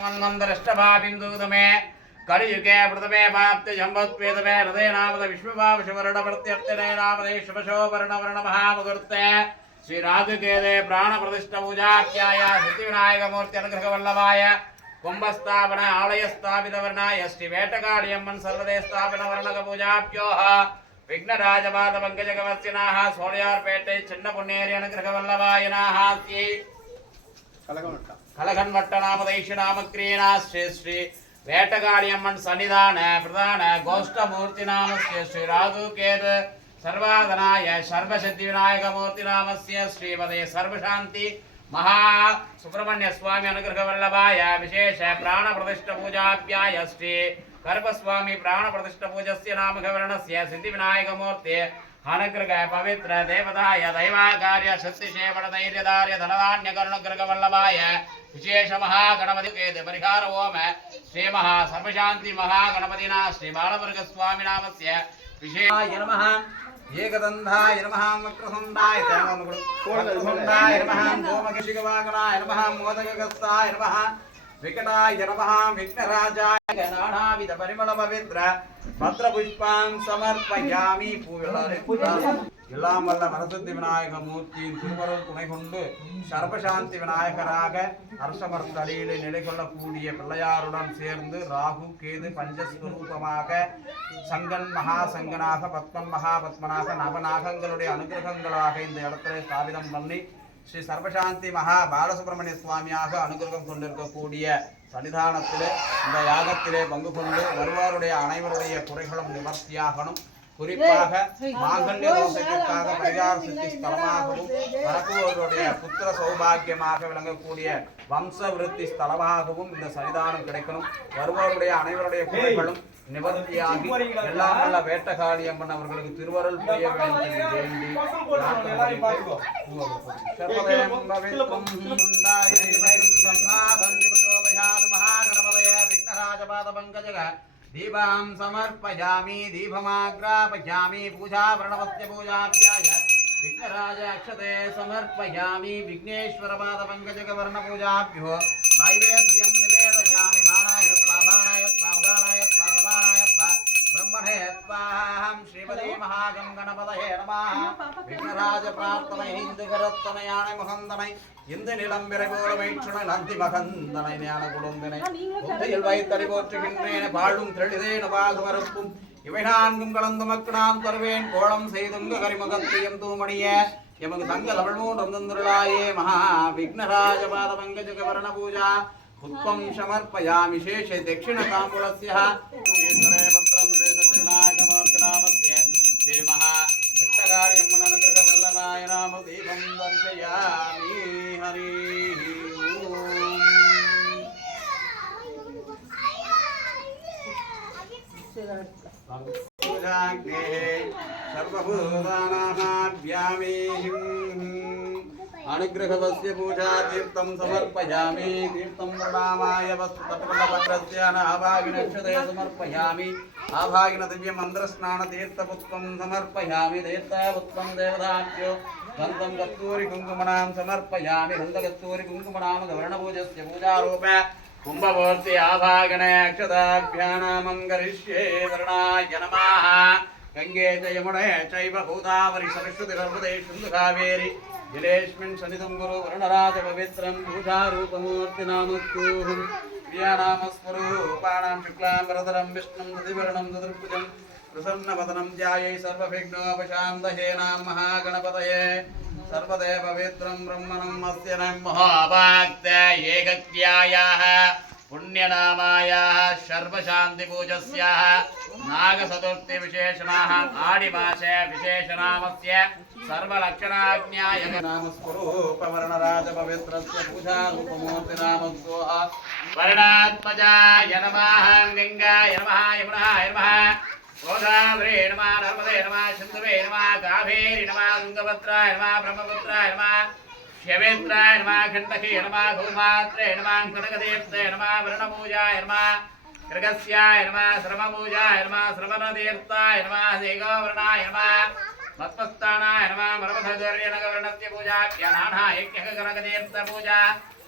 मन्मन्दरष्टभाबिन्दुदमे कलियुगे प्रथमे पाप्ते जम्बत्वेदमे हृदय नामद विश्वभावशवर्ण प्रत्यर्तने नामदे शुभशोभर्ण महामुहूर्ते श्री राजुकेदे प्राण प्रतिष्ठा पूजाख्याय सिद्धिविनायकमूर्ति अनुग्रहवल्लभाय कुंभस्थापन आलय स्थापित वर्णाय श्री वेटकाळियम्मन् सर्वदे स्थापन वर्णक पूजाभ्योः विघ्नराजपाद पंकजगवत्सिनाः सोळयार्पेटे चिन्नपुण्येरि अनुग्रहवल्लभाय नाहास्यै कलगन्वट्टनामदैश्यनामक्रियेणा श्री श्री वेटकाळियम्मन् सन्निधान प्रधान गोष्ठमूर्तिनामस्य श्री राजुकेद सर्वाधनाय सर्वसिद्धिविनायकमूर्तिनामस्य श्रीमते सर्वशान्ति महा सुब्रह्मण्य स्वामी अनुग्रहवल्लभाय विशेष प्राण प्रतिष्ठा पूजाभ्याय श्री कर्पस्वामी प्राण प्रतिष्ठा पूजस्य नामकवर्णस्य सिद्धिविनायकमूर्ति अनुग्रह पवित्र देवताय दैवाकार्य शक्तिशेवण धैर्यधार्य धनधान्य करुणग्रहवल्लभाय विशेष महागणपति केद परिहार ओम श्री महा सर्वशांति महागणपतिना श्री बालवर्ग स्वामी नामस्य विशेषाय नमः एकदन्धाय नमः वक्रतुण्डाय नमः गोमकेशिकवागणाय नमः मोदकगस्ताय नमः विकटाय नमः विघ्नराजाय नानाविध परिमल पवित्र भद्रपुष्पां समर्पयामि எல்லாம் வல்ல வரசித்தி விநாயக மூர்த்தியின் திருவருள் துணை கொண்டு சர்வசாந்தி விநாயகராக அரசமர்த்தடியிலே நிலை கொள்ளக்கூடிய பிள்ளையாருடன் சேர்ந்து ராகு கேது பஞ்சஸ்வரூபமாக சங்கன் மகாசங்கனாக பத்மன் மகாபத்மனாக நவநாகங்களுடைய அனுகிரகங்களாக இந்த இடத்துல ஸ்தாபிதம் பண்ணி ஸ்ரீ சர்வசாந்தி மகா பாலசுப்ரமணிய சுவாமியாக அனுகிரகம் கொண்டிருக்கக்கூடிய சன்னிதானத்திலே இந்த யாகத்திலே பங்கு கொண்டு வருவாருடைய அனைவருடைய குறைகளும் நிவர்த்தியாகணும். குறிப்பாக மாங்கல்ய தோஷத்திற்காக பரிகார சித்தி ஸ்தலமாகவும் வரப்போருடைய புத்திர சௌபாகியமாக விளங்கக்கூடிய வம்ச விருத்தி ஸ்தலமாகவும் இந்த சன்னிதானம் கிடைக்கணும். வருவோருடைய அனைவருடைய குறைகளும் நிவர்த்தியாகி எல்லாம் நல்ல வேட்டகாளியம்மன் அவர்களுக்கு திருவருள் புரிய வேண்டும் வேண்டி விக்னராஜபாத பங்கஜக दीपां समर्पयामि दीपमाग्रापयामि पूजा प्रणवस्य पूजाभ्याय विघ्नराज अक्षते समर्पयामि विघ्नेश्वरपाद पंकजगवर्ण पूजाभ्यो नैवेद्यं निवेदयामि बाणाय स्वाहाय स्वाहाय स्वाहाय ब्रह्मणे स्वाहां श्रीमते महागं गणपतये नमः विघ्नराज प्रार्थनै हिन्दुकरत्तनयाने महन्दनै இந்த நிலம் விரைவோடு வைற்றுணை நந்தி மகந்தனை ஞான குடும்பினை முத்தையில் வைத்தடி போற்றுகின்றேன் பாழும் தெளிதேன பாகு மறுப்பும் இவை நான்கும் கலந்து மக்களாம் தருவேன் கோலம் செய்துங்க கரிமுகத்தையும் தூமணிய எமது தங்க தமிழ்மூன்றும் தந்துருளாயே மகா விக்னராஜபாத பங்கஜகவர்ண பூஜா புஷ்பம் சமர்ப்பயாமி விசேஷ தட்சிண தாம்பூலஸ்ய ஈஸ்வரே பத்ரம் ஸ்ரீ சத்யநாயகமூர்த்திநாமஸ்ய ஸ்ரீ மகா விக்னகாரியம்மன் அனுகிரக வல்லநாய நாம தீபம் தர்சயாமி हरि अनुग्रहवस्य पूजा तीर्थं समर्पयामि तीर्थं प्रणामाय वस्तुतपत्रस्य आभागिनक्षते समर्पयामि आभागिन दिव्य मंत्रस्नान तीर्थपुष्पं समर्पयामि तीर्थपुष्पं देवताभ्यो गन्धं कस्तूरि कुङ्कुमनां समर्पयामि गन्धकस्तूरि कुङ्कुमनां गवर्णपूजस्य पूजारूप कुम्भमूर्ति आभागण अक्षताभ्यानामं करिष्ये वर्णाय नमः गंगे च यमुने चैव गोदावरि सरस्वती नर्मदे सिन्धु कावेरि जलेस्मिन् सन्निधं गुरु वर्णराज पवित्रं पूजारूपमूर्तिनामस्तुहं प्रियानामस्वरूपाणां शुक्लां वरदरं विष्णुं दधिवर्णं ददर्भुजं प्रसन्नवदनं ध्याये सर्वविघ्नोपशान्तये नाम महागणपतये सर्वदे पवित्रं ब्रह्मणं अस्य नमः भक्त एकज्ञायाः पुण्यनामायाः सर्वशान्तिपूजस्याः नागचतुर्थी विशेषणाः आडिमासे विशेषनामस्य सर्वलक्षणाज्ञाय नामस्वरूपवर्णराज पवित्रस्य पूजारूपमूर्तिनामस्तोः वर्णात्मजाय नमः गंगाय नमः यमुनाय नमः गोदावरी नमः नर्मदे नमः सिन्धुवे नमः कावेरी नमः तुङ्गभद्राय नमः ब्रह्मपुत्राय नमः शिवेन्द्राय नमः खण्डकी नमः गोमात्रे नमः कनकतीर्थे नमः वरुणपूजाय नमः कृगस्याय नमः श्रमपूजाय नमः श्रवणतीर्थाय नमः देगोवर्णाय नमः मत्पस्थानाय नमः मरमधर्यनगवर्णस्य पूजा ज्ञानाः एककनकतीर्थ पूजा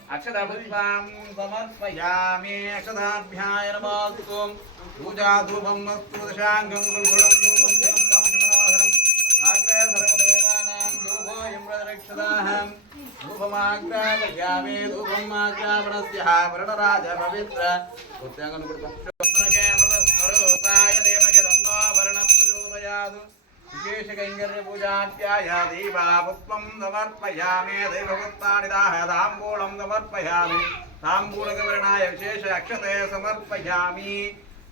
अक्षतापुष्पां समर्पयामि अक्षताभ्याय नमः पूजा धूपम् अस्तु दशाङ्गं कुलकुलं धूपं मनोहरम् आग्रे सर्वदेवानां धूपोऽयं प्रदक्षिणाहं धूपमाग्रापयामि धूपम् आग्रापणस्यः वर्णराज पवित्र स्वरूपाय देवके तन्नो वर्णप्रचोदयात् विशेष कैंकर्य पूजाप्याय दीपापुष्पं समर्पयामि दैवपुत्राणि ताम्बूलं समर्पयामि ताम्बूलकवर्णाय विशेष अक्षते समर्पयामि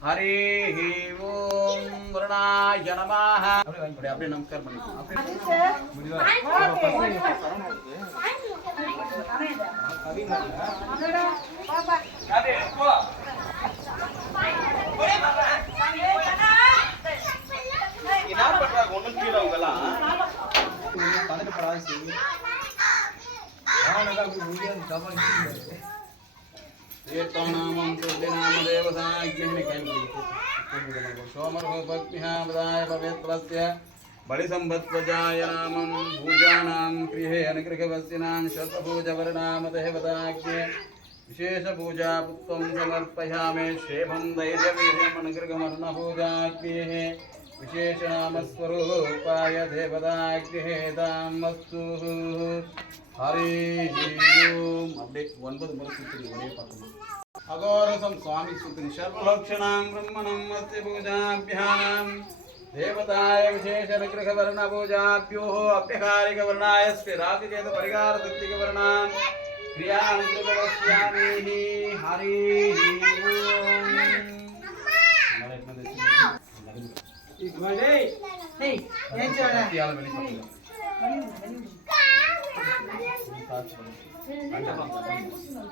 हरिः ओम वर्णाय नमः அப்படியே நமஸ்காரம் என்ன பண்றாங்க ஒண்ணும் கீழ அவங்கலாம் பதட்ட படாத செய்யுங்க ஆனதா முடியாது ஜபான் ஏதோநாமம் துர்திநாம தேவதாய்யேன கேன்பிடிக்கு सोमर्भक्तिहामदाय पवित्रस्य बलिसंवत्सजाय नामं पूजानां गृहे अनुगृहवस्तिनां शतपूजवर्णामदेवताख्ये विशेषपूजापुष्पं समर्पयामि क्षेमं धैर्यवीर्यम् अनुगृहमर्णपूजाख्येः विशेषनामस्वरूपाय देवताख्ये तामस्तु हरिः ओम् अपडे 9 मुறை சுத்தி ஒரே பக்கம் अघोरसं स्वामी सुतनि सर्वलक्षणां ब्रह्मणं अस्य पूजाभ्यां देवताय विशेषनुगृहवर्णपूजाभ्यो अभ्यकारिकवर्णाय स्थिरादिकेतु परिकारदत्तिकवर्णां क्रियानुगृहवस्यामि हरिः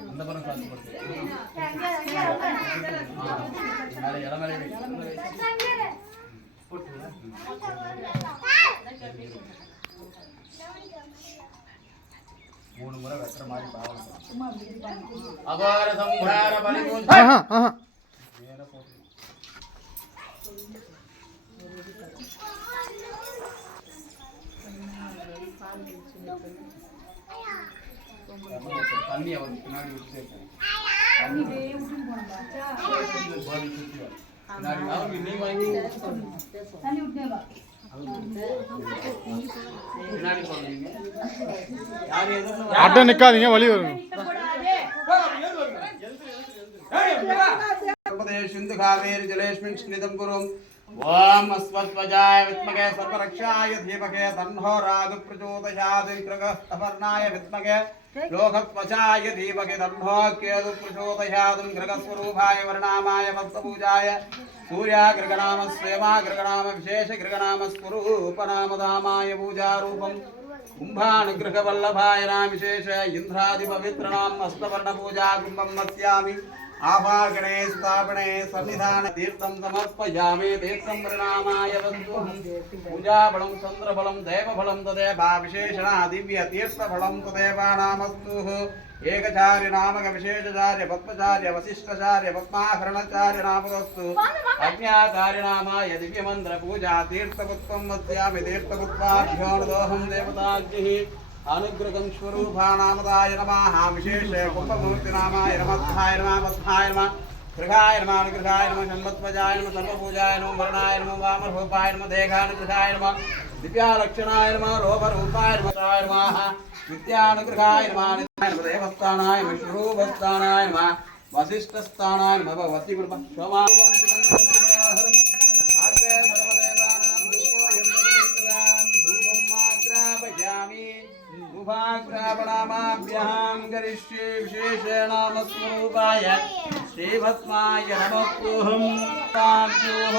अंदर साथी पड़ते नाले एडमले मूणु मुरे वेट्र मारी बावल अघोर संहार बलि पूजा मेरा फोटो தண்ணி அவன் பின்னாடி விட்டு தண்ணி தேவுன்னு போனடா பாடி சுத்தியா பின்னாடி அவங்க நீ வாங்கி தண்ணி விட்டேவா பின்னாடி போறீங்க யார் எதுன்னு அட நிக்காதீங்க வலி வரும் சிந்து காவேரி ஜலேஸ்மின் ஸ்னிதம் குரும் ओम अस्वत्वजाय विद्महे सर्वरक्षाय धीमहि तन्नो राग प्रचोदयात् ग्रहस्तवर्णाय विद्महे लोकत्वचाय धीमहि तन्नो केतु प्रचोदयात् ग्रहस्वरूपाय वर्णामाय वस्तपूजाय सूर्याग्रहणाम स्वेमाग्रहणाम विशेष ग्रहणाम स्वरूपनामधामाय पूजारूपम् कुम्भानुग्रहवल्लभाय नाम विशेष इन्द्रादिपवित्रणाम् अस्तवर्णपूजा कुम्भं नस्यामि आवागणे स्थापने सन्निधान तीर्थं समर्पयामि तीर्थं प्रणामाय वस्तुं पूजाफलं चन्द्रफलं देवफलं तदेव विशेषण दिव्य तीर्थफलं तदेव नामस्तु एकचार्य नामक विशेषचार्य पद्मचार्य वसिष्ठचार्य पद्माहरणचार्य नामस्तु अज्ञाचार्य नामाय दिव्यमन्त्र पूजा तीर्थपुष्पं मत्स्यामि तीर्थपुष्पाभ्यो नदोऽहं देवताग्निः अनुग्रहं स्वरूपानामदाय नमः विशेष कुम्भमूर्तिनामाय नमः पद्माय नमः गृहाय नमः अनुगृहाय नमः षण्मत्वजाय नमः सर्वपूजाय नमः वर्णाय नमः वामरूपाय नमः देहानुगृहाय नमः दिव्यालक्षणाय नमः लोभरूपाय नमः विद्यानुगृहाय नमः देवस्थानाय नमः स्वरूपस्थानाय नमः वसिष्ठस्थानाय नमः भगवती कृपा उभाग्रापणामाभ्यां करिष्ये विशेषनामस्वरूपाय श्रीभस्माय नमोऽहं ताभ्योः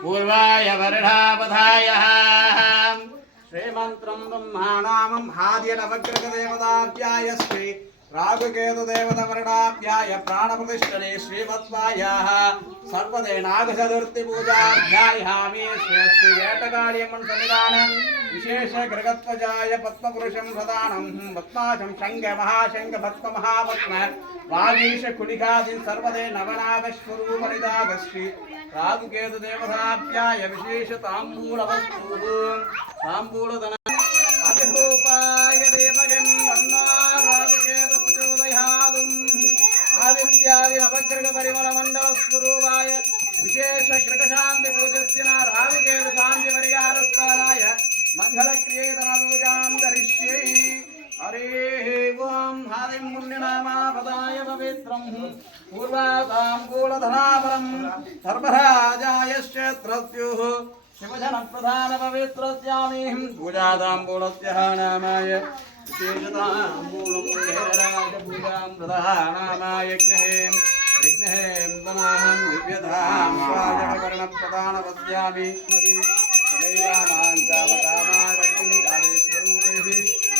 पूर्वाय वर्णावधायः श्रीमन्त्रं ब्रह्माणां हाद्य नवग्रहदेवताभ्याय श्री राघुकेतु देवतावर्णाभ्याय प्राणप्रतिष्ठने श्रीमत्वायाः सर्वदे नागचतुर्थी पूजाभ्यायामि श्री वेटकार्यमन् सन्निधान विशेष ग्रहत्वजाय पद्मपुरुषं प्रदानं पद्माशं शङ्ख महाशङ्ख पद्म महापद्म वागीश कुलिकादि सर्वदे नवनागस्वरूपनिदागश्री राघुकेतु देवताभ्याय विशेष ताम्बूलवस्तुः ताम्बूलधन अधिरूपाय देवगं राघुकेतु प्रचोदयात् नवग्रह परिमल मंडल स्वरूपाय विशेष ग्रह शांति पूजस्य राहुकेतु शांति परिहारस्थानाय मंगल क्रियेतन पूजां करिष्ये हरे ओम हरिं पुण्यनामापदाय पवित्रं पूर्वाताम्बूलधनापरं धर्मराजायश्च त्रस्युः शिवजनप्रधान पवित्रस्यामि पूजाताम्बूलस्य नामाय विशेषताम्बूलं पूजां प्रधानामाय यज्ञहें तनाहं दिव्यधाम स्वाजनवर्णप्रधानपस्यामि सदैवामां कामकामारग्निं कामेश्वरूपैः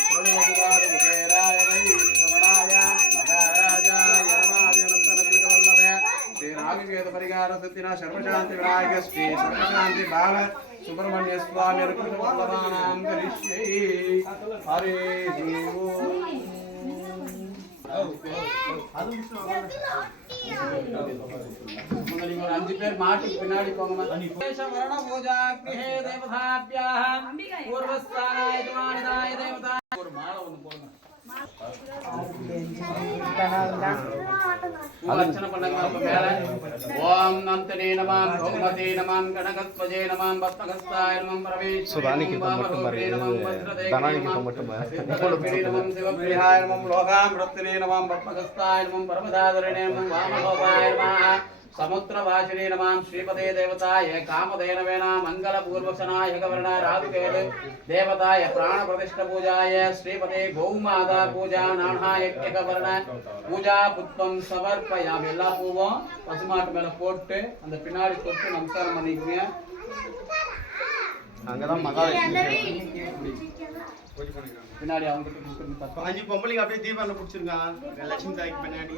प्रणोदुवारुकुबेराय वै श्रवणाय मकाराजाय रमादिनन्दनगृहवल्लभे श्रीराघवेदपरिहारसिद्धिना सर्वशान्तिविनायक श्री सर्वशान्ति बाल सुब्रह्मण्य स्वामी कृष्णवल्लभानां करिष्ये हरे ओम अंजु पेर माटी पिनाडी पोंगमा वर्ण पूजाग्निहे देवताभ्याः पूर्वस्थानाय द्वानिदाय देवता और माला ಒಂದು போடுங்க अर्चना पण्डंगा मेला ओम नंतने नमः भगवते नमः गणगत्वजे नमः भक्तगस्ताय नमः प्रवेश सुदानिக்கு மட்டும் பாருங்க தனானிக்கு மட்டும் नमः शिवप्रियाय नमः लोकामृतने नमः भक्तगस्ताय नमः परमदादरणे नमः वामलोकाय नमः समुद्रवासिने नमः श्रीपते देवताय कामधेनवे नमः मंगलपूर्वसनाय गवर्णाय राहुकेतु देवताय प्राणप्रतिष्ठ पूजाय श्रीपते गौमाता पूजा नानाय गवर्णाय पूजा पुष्पम समर्पयामि எல்லா பூவும் பசுமாட்டு மேல போட்டு அந்த பின்னாடி தொட்டு நமஸ்காரம் பண்ணிக்கங்க அங்கதான் மகாலட்சுமி பின்னாடி அவங்க கிட்ட அஞ்சு பொம்பளைங்க அப்படியே தீபாவளி புடிச்சிருங்க லட்சுமி தாய்க்கு பின்னாடி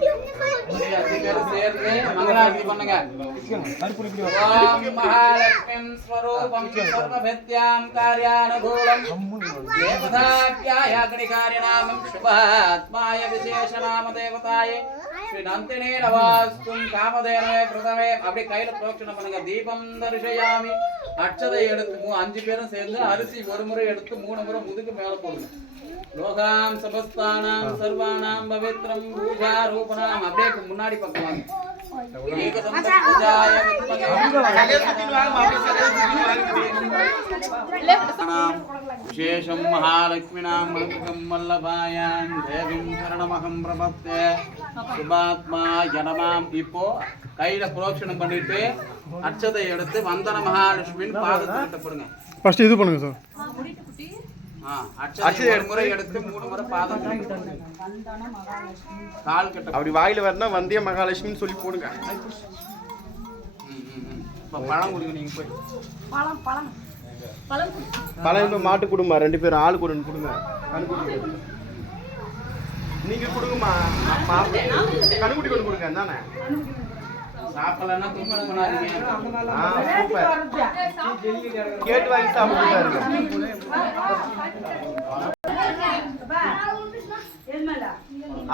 சேர்ந்து மங்களாரதி பண்ணுங்க ஓம் மகாலட்சுமி ஸ்வரூபம் சர்வபத்யாம் கார்யானுகூலம் தேவதாப்யாய அக்னிகாரிணாமம் சுபாத்மாய விசேஷநாம தேவதாய ஸ்ரீ நந்தினே நவாஸ்தும் காமதேனவே கிருதமே அப்படி கையில பிரோக்ஷணம் பண்ணுங்க தீபம் தரிசயாமி அட்சதை எடுத்து அஞ்சு பேரும் சேர்ந்து அரிசி ஒரு முறை எடுத்து 3 முறை முதுகு மேல போடுங்க லோகாம் சபஸ்தானாம் சர்வானாம் பவித்ரம் பூஜா ரூபணாம் அப்படியே முன்னாடி பக்கம் வாங்க ஏக சந்த பூஜாய விசேஷம் மகாலட்சுமினாம் மல்லிகம் வல்லபாயான் தேவிம் சரணமகம் பிரபத்தே சுபாத்மா ஜனமாம் இப்போ கையில புரோக்ஷணம் பண்ணிட்டு அட்சதை எடுத்து வந்தன மகாலட்சுமியின் பாதத்துக்கிட்ட போடுங்க ஃபர்ஸ்ட் இது பண்ணுங்க சார் அட்சதை முறை எடுத்து 3 முறை பாதம் கால் கட்ட அப்படி வாயில வரனா வந்திய மகாலட்சுமின்னு சொல்லி போடுங்க பழம் குடிங்க நீங்க போய் பழம் மாட்டு குடும்பம் 2 பேரும் ஆளு கொடுங்க கண்ணுக்குட்டி நீங்க கொடுங்கம்மா கண்ணுக்குட்டி கொண்டு கொடுங்க தானே சாப்பிடலன்னா தும்மன பண்ணாதீங்க சூப்பர் கேட் வாங்கி சாப்பிடுறாரு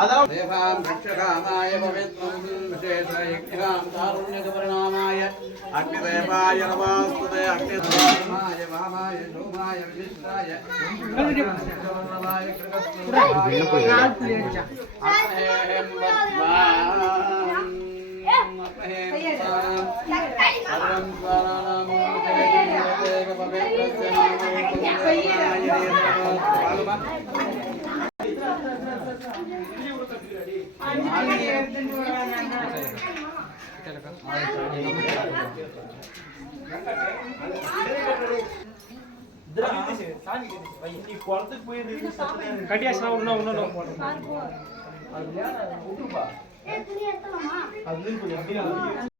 அதான் தேவாம் ரக்ஷகாமாய பவித்ரம் விசேஷ யக்ஞாம் காருண்யகபரிணாமாய அக்னிதேவாய நமாஸ்துதே அக்னிதேவாய வாமாய சோமாய விசிஷ்டாய வல்லபாய கிருகஸ்துதாய அக்னேஹம் வத்வாம் சர்வம் ஸ்வராநாமோ தேவ பவித்ரஸ்ய கட்டியா